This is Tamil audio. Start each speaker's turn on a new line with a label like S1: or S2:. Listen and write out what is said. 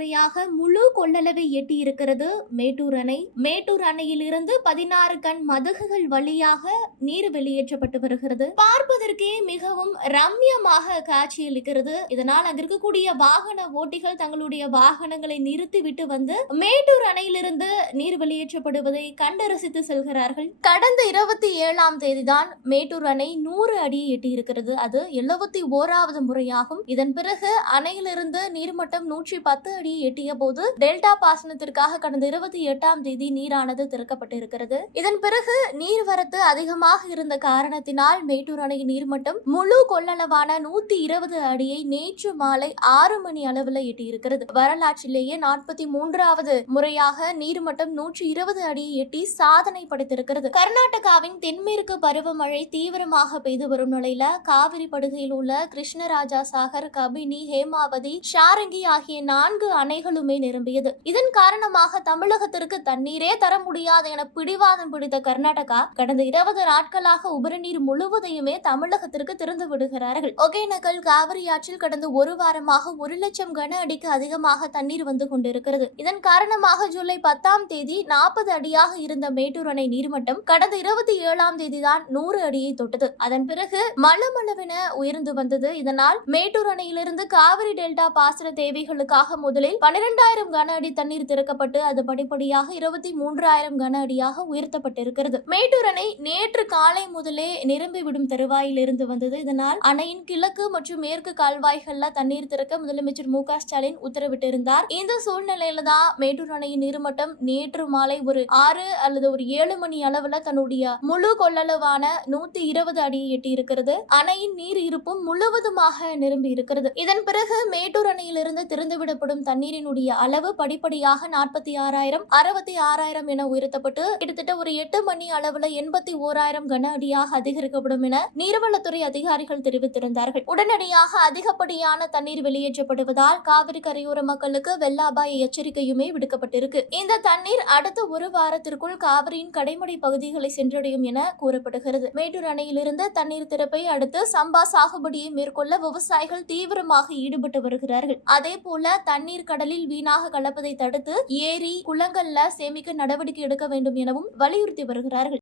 S1: முறையாக முழு கொள்ளளவை எட்டியிருக்கிறது. மேட்டூர் அணை. மேட்டூர் அணையிலிருந்து பதினாறு கண் மதகுகள் வழியாக நீர் வெளியேற்றப்பட்டு வருகிறது. பார்ப்பதற்கே மிகவும் ரம்யமாக காட்சியளிக்கிறது இதனால் அங்க இருக்கக்கூடிய வாகன ஓட்டிகள் தங்களுடைய வாகனங்களை நிறுத்திவிட்டு வந்து மேட்டூர் அணையிலிருந்து நீர் வெளியேற்றப்படுவதை கண்டு ரசித்து செல்கிறார்கள். கடந்த இருபத்தி ஏழாம் தேதிதான் மேட்டூர் அணை நூறு அடியை எட்டியிருக்கிறது. அது எழுபத்தி ஓராவது முறையாகும். இதன் பிறகு அணையிலிருந்து நீர்மட்டம் நூற்றி பத்து அடி எட்டிய போது டெல்டா பாசனத்திற்காக கடந்த இருபத்தி எட்டாம் தேதி நீரானது திறக்கப்பட்டிருக்கிறது. இதன் பிறகு நீர்வரத்து அதிகமாக இருந்த காரணத்தினால் மேட்டூர் அணை நீர்மட்டம் முழு கொள்ளளவான நூத்தி இருபது அடியை நேற்று மாலை ஆறு மணி அளவில் எட்டியிருக்கிறது. வரலாற்றிலேயே நாற்பத்தி மூன்றாவது முறையாக நீர்மட்டம் நூற்றி இருபது அடியை எட்டி சாதனை படைத்திருக்கிறது. கர்நாடகாவின் தென்மேற்கு பருவமழை தீவிரமாக பெய்து வரும் நிலையில காவிரி படுகையில் உள்ள கிருஷ்ணராஜா சாகர் கபினி ஹேமாவதி ஷாரங்கி ஆகிய நான்கு அணைகளுமே நிரம்பியது. இதன் காரணமாக தமிழகத்திற்கு தண்ணீரே தர முடியாது என பிடிவாதம் பிடித்த கர்நாடகா கடந்த இருபது நாட்களாக உபரிநீர் முழுவதையுமே தமிழகத்திற்கு திறந்து விடுகிறார்கள். ஒகேனக்கல் காவிரி ஆற்றில் கடந்த ஒரு வாரமாக ஒரு லட்சம் கன அடிக்கு அதிகமாக தண்ணீர் வந்து கொண்டிருக்கிறது. இதன் காரணமாக ஜூலை பத்தாம் தேதி நாற்பது அடியாக இருந்த மேட்டூர் அணை நீர்மட்டம் கடந்த இருபத்தி ஏழாம் தேதி தான் நூறு அடியை தொட்டது. அதன் பிறகு மலமளவென உயர்ந்து வந்தது. இதனால் மேட்டூர் அணையிலிருந்து காவிரி டெல்டா பாசன தேவைகளுக்காக முதலில் பன்னிரெண்டாயிரம் கன அடி தண்ணீர் திறக்கப்பட்டு அது படிப்படியாக இருபத்தி மூன்றாயிரம் கன அடியாக உயர்த்தப்பட்டிருக்கிறது. மேட்டூர் அணை நேற்று காலை முதலே நிரம்பி விடும் தருவாயில் இருந்து வந்தது. இதனால் அணையின் கிழக்கு மற்றும் மேற்கு கால்வாய்கள்ல தண்ணீர் திறக்க முதலமைச்சர் மு ஸ்டாலின் உத்தரவிட்டிருந்தார். இந்த சூழ்நிலையில தான் மேட்டூர் அணையின் நீர்மட்டம் நேற்று மாலை ஒரு ஆறு அல்லது ஒரு ஏழு மணி அளவுல தன்னுடைய முழு கொள்ளளவான நூத்தி இருபது அடியை எட்டி இருக்கிறது அணையின் நீர் இருப்பும் முழுவதுமாக நிரம்பி இருக்கிறது இதன் பிறகு மேட்டூர் அணையிலிருந்து திறந்துவிடப்படும் தண்ணீரினுடைய அளவு படிப்படியாக நாற்பத்தி ஆறாயிரம் அறுபத்தி ஆறாயிரம் என உயர்த்தப்பட்டு கிட்டத்தட்ட ஒரு எட்டு மணி அளவுல எண்பத்தி ஓராயிரம் கன அடியாக அதிகரிக்கப்படும் என நீர்வளத்துறை அதிகாரிகள் தெரிவித்திருந்தார்கள். உடனடியாக அதிகப்படியான தண்ணீர் வெளியேற்றப்படுவதால் காவிரி கரையோர மக்களுக்கு வெள்ள அபாய எச்சரிக்கையுமே விடுக்கப்பட்டிருக்கு. இந்த தண்ணீர் அடுத்த ஒரு வாரத்திற்குள் காவிரியின் கடைமடை பகுதிகளை சென்றடையும் என கூறப்படுகிறது. மேட்டூர் அணையிலிருந்து தண்ணீர் திறப்பை அடுத்து சம்பா சாகுபடியை மேற்கொள்ள விவசாயிகள் தீவிரமாக ஈடுபட்டு வருகிறார்கள். அதே போல தண்ணீர் கடலில் வீணாக கலப்பதை தடுத்து ஏரி குளங்கள்ல சேமிக்க நடவடிக்கை எடுக்க வேண்டும் எனவும் வலியுறுத்தி வருகிறார்கள்.